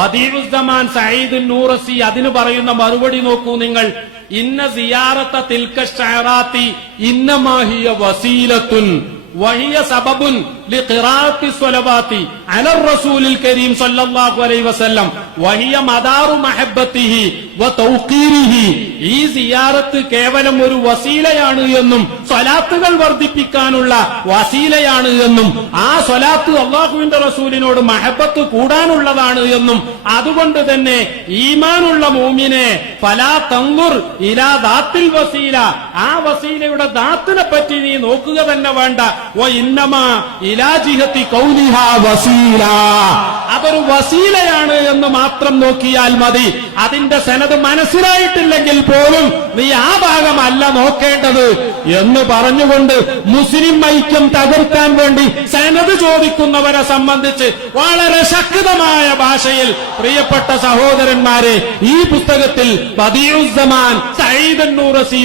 ബദീഉസ്സമാൻ സഈദ് നൂറസി അതിന് പറയുന്ന മറുപടി നോക്കൂ നിങ്ങൾ. ഇന്ന സിയാറത്ത തിൽക ശഅറാത്തി ഇന്നമാ ഹിയ വസീലത്തുൻ വഹിയ സബബുൻ ലിഖിറാഅത്തി സ്വലവാത്തി അലർ റസൂലിൽ കരീം സല്ലല്ലാഹു അലൈഹി വസല്ലം വഹിയ മദാറു മഹബ്ബത്തിഹി വതൗഖീരിഹി. ഈ സിയാറത്ത് കേവലം ഒരു വസീലയാണ് എന്നും സ്വലാത്തുകൾ വർദ്ധിപ്പിക്കാനുള്ള വസീലയാണ് എന്നും ആ സ്വലാത്ത് അല്ലാഹുവിന്റെ റസൂലിനോട് മഹബ്ബത്ത് കൂടാനുള്ളതാണ് എന്നും അതുകൊണ്ട് തന്നെ ഈമാനുള്ള മുഅ്മിനെ ഫലാ തൻദുർ ഇലാ ദാത്തിൽ വസീല, ആ വസീലയുടെ ദാത്തിനെ പറ്റി നീ നോക്കുക തന്നെ വേണ്ട. വ ഇന്നമാ ഇലാ ജിഹത്തി ഖൗലിഹാ വസീല, അതൊരു വസീലയാണ് എന്ന് മാത്രം നോക്കിയാൽ മതി. അതിന്റെ സനദ് മനസ്സിലായിട്ടില്ലെങ്കിൽ പോലും നീ ആ ഭാഗമല്ല നോക്കേണ്ടത് എന്ന് പറഞ്ഞുകൊണ്ട് മുസ്ലിം ഐക്യം തകർക്കാൻ വേണ്ടി സനദ് ചോദിക്കുന്നവരെ സംബന്ധിച്ച് വളരെ ശക്തമായ ഭാഷയിൽ പ്രിയപ്പെട്ട സഹോദരന്മാരെ ഈ പുസ്തകത്തിൽ ബദീഉസ്സമാൻ സഈദ് നൂറസി